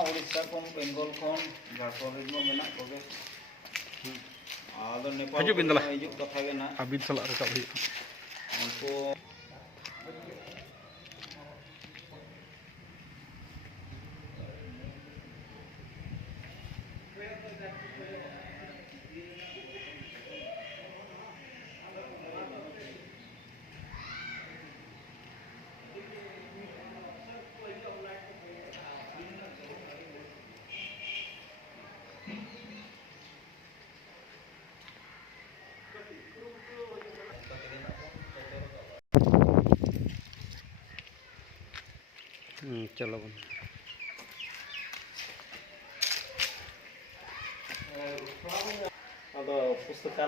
उड़ीसा को बेंगल को झारखंड में मेना को आदो नेपाल को हिजुग कथा गे ना अबिन सला रकाब उनको चलो पुस्तकालय